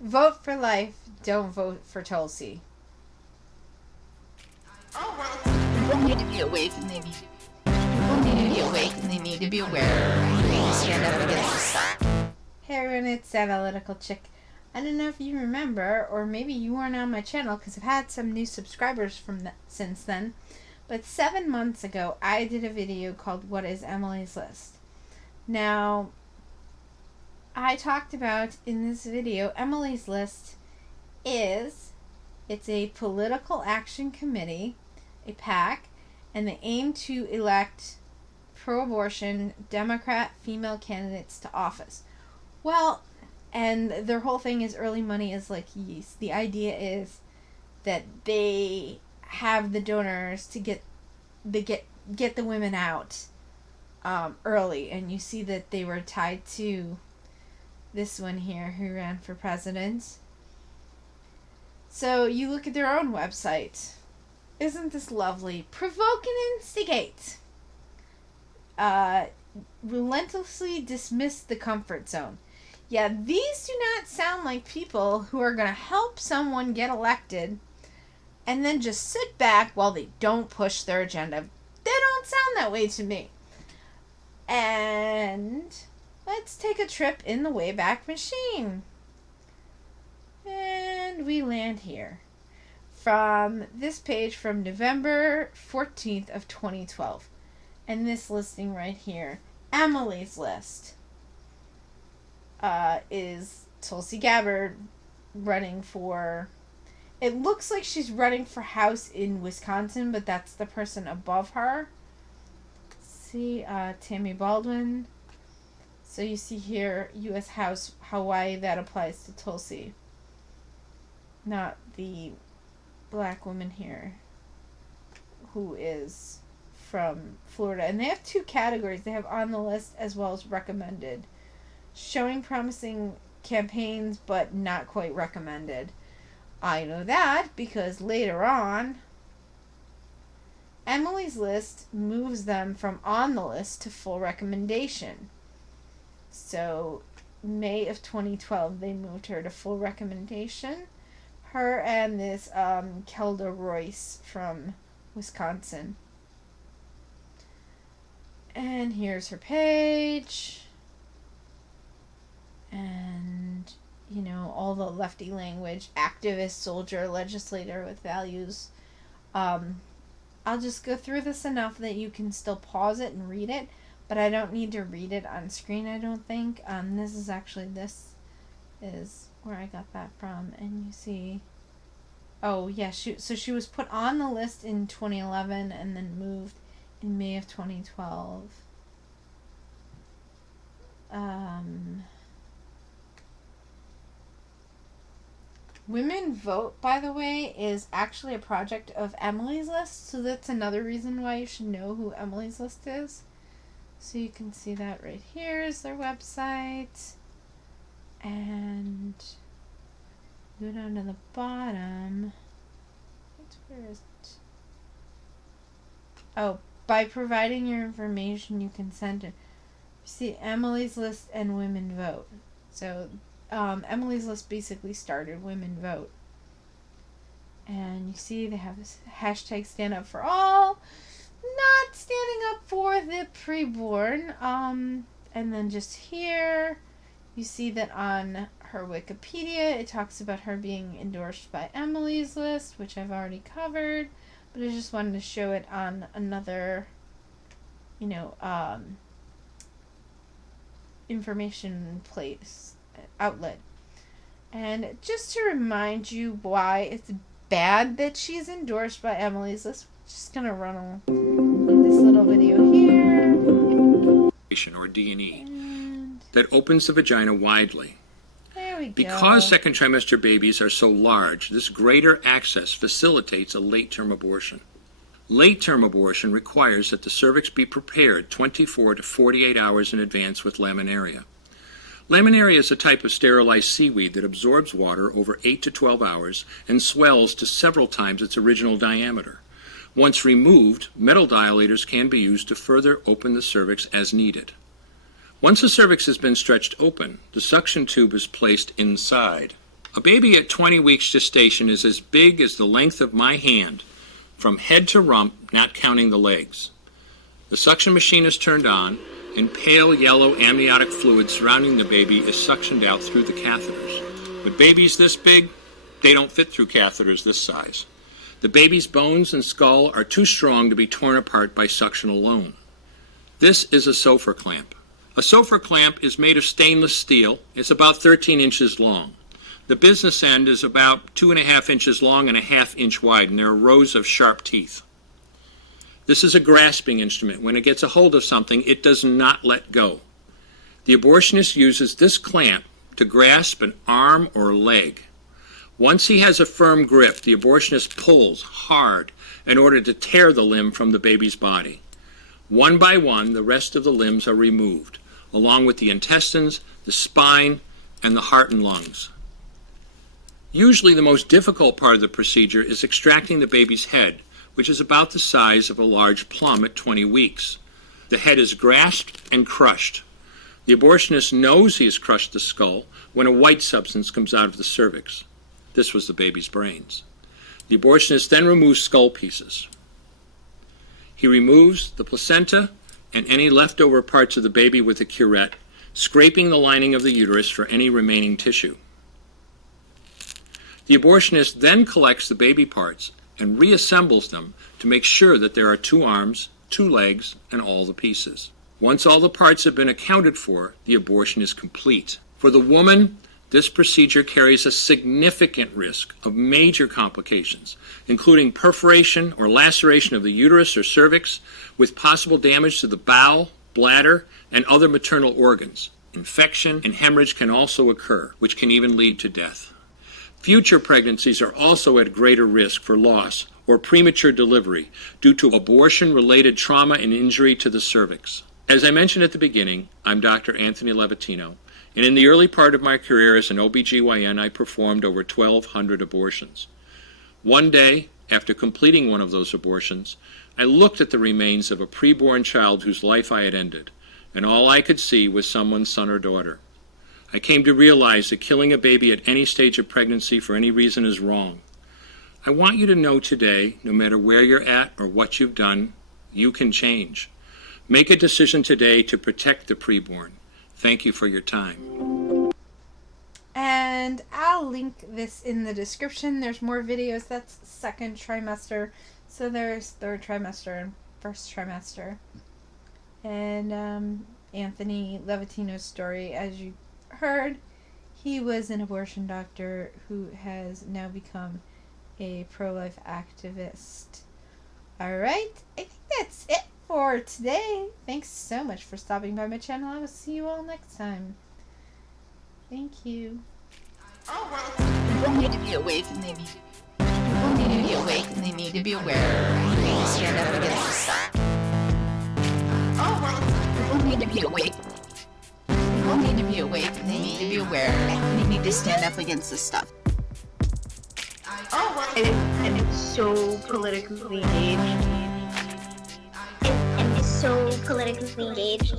Vote for life, don't vote for Tulsi. Oh, well, people need to be awake and they need to be aware. We need to stand up against this. Hey everyone, it's Analytical Chick. I don't know if you remember, or maybe you weren't on my channel because I've had some new subscribers since then. But 7 months ago, I did a video called What is Emily's List? Now, I talked about in this video, Emily's List it's a political action committee, a PAC, and they aim to elect pro-abortion Democrat female candidates to office. Well, and their whole thing is early money is like yeast. The idea is that they have the donors to get the women out early, and you see that they were tied to this one here who ran for president. So you look at their own website. Isn't this lovely? Provoke and instigate. Relentlessly dismiss the comfort zone. Yeah, these do not sound like people who are going to help someone get elected and then just sit back while they don't push their agenda. They don't sound that way to me. And let's take a trip in the Wayback Machine. And we land here. From this page from November 14th of 2012. And this listing right here, Emily's List, is Tulsi Gabbard running for, it looks like she's running for House in Wisconsin, but that's the person above her. See, Tammy Baldwin. So you see here, U.S. House, Hawaii, that applies to Tulsi. Not the black woman here who is from Florida. And they have two categories. They have on the list as well as recommended. Showing promising campaigns, but not quite recommended. I know that because later on, Emily's List moves them from on the list to full recommendation. So, May of 2012, they moved her to full recommendation. Her and this Kelda Royce from Wisconsin. And here's her page. And, you know, all the lefty language. Activist, soldier, legislator with values. I'll just go through this enough that you can still pause it and read it. But I don't need to read it on screen, I don't think. This is where I got that from. And you see, oh yeah, so she was put on the list in 2011 and then moved in May of 2012. Women Vote, by the way, is actually a project of Emily's List, so that's another reason why you should know who Emily's List is. So you can see that right here is their website. And go down to the bottom. Where is it? Oh, by providing your information, you consent to. You see Emily's List and Women Vote. So Emily's List basically started Women Vote. And you see they have this hashtag Stand Up for All. Not standing up for the preborn. And then just here, you see that on her Wikipedia, it talks about her being endorsed by Emily's List, which I've already covered. But I just wanted to show it on another, information outlet. And just to remind you why it's bad that she's endorsed by Emily's List, we're just going to run this little video here. Or D&E that opens the vagina widely. There we go. Because second trimester babies are so large, this greater access facilitates a late-term abortion. Late-term abortion requires that the cervix be prepared 24 to 48 hours in advance with laminaria. Laminaria is a type of sterilized seaweed that absorbs water over 8 to 12 hours and swells to several times its original diameter. Once removed, metal dilators can be used to further open the cervix as needed. Once the cervix has been stretched open, the suction tube is placed inside A baby at 20 weeks gestation is as big as the length of my hand, from head to rump, not counting the legs. The suction machine is turned on, and pale yellow amniotic fluid surrounding the baby is suctioned out through the catheters. With babies this big, they don't fit through catheters this size. The baby's bones and skull are too strong to be torn apart by suction alone. This is a Sofer clamp. A Sofer clamp is made of stainless steel. It's about 13 inches long. The business end is about 2.5 inches long and a 1/2 inch wide, and there are rows of sharp teeth. This is a grasping instrument. When it gets a hold of something, it does not let go. The abortionist uses this clamp to grasp an arm or leg. Once he has a firm grip, the abortionist pulls hard in order to tear the limb from the baby's body. One by one, the rest of the limbs are removed, along with the intestines, the spine, and the heart and lungs. Usually the most difficult part of the procedure is extracting the baby's head, which is about the size of a large plum at 20 weeks. The head is grasped and crushed. The abortionist knows he has crushed the skull when a white substance comes out of the cervix. This was the baby's brains. The abortionist then removes skull pieces. He removes the placenta and any leftover parts of the baby with a curette, scraping the lining of the uterus for any remaining tissue. The abortionist then collects the baby parts and reassembles them to make sure that there are 2 arms, 2 legs, and all the pieces. Once all the parts have been accounted for, the abortion is complete. For the woman, this procedure carries a significant risk of major complications, including perforation or laceration of the uterus or cervix, with possible damage to the bowel, bladder, and other maternal organs. Infection and hemorrhage can also occur, which can even lead to death. Future pregnancies are also at greater risk for loss or premature delivery due to abortion-related trauma and injury to the cervix. As I mentioned at the beginning, I'm Dr. Anthony Levatino, and in the early part of my career as an OBGYN, I performed over 1,200 abortions. One day, after completing one of those abortions, I looked at the remains of a preborn child whose life I had ended, and all I could see was someone's son or daughter. I came to realize that killing a baby at any stage of pregnancy for any reason is wrong. I want you to know today, no matter where you're at or what you've done, you can change. Make a decision today to protect the preborn. Thank you for your time. And I'll link this in the description. There's more videos. That's 2nd trimester. So there's 3rd trimester and 1st trimester. And Anthony Levatino's story, as you heard, he was an abortion doctor who has now become a pro-life activist. Alright, I think that's it for today. Thanks so much for stopping by my channel. I will see you all next time. Thank you. People need to be awake and they need to be aware. They need to stand up against the stuff. People need to be awake. People need to be awake and they need to be aware. They need to stand up against this stuff. And it's so politically engaged. And it's so politically engaged.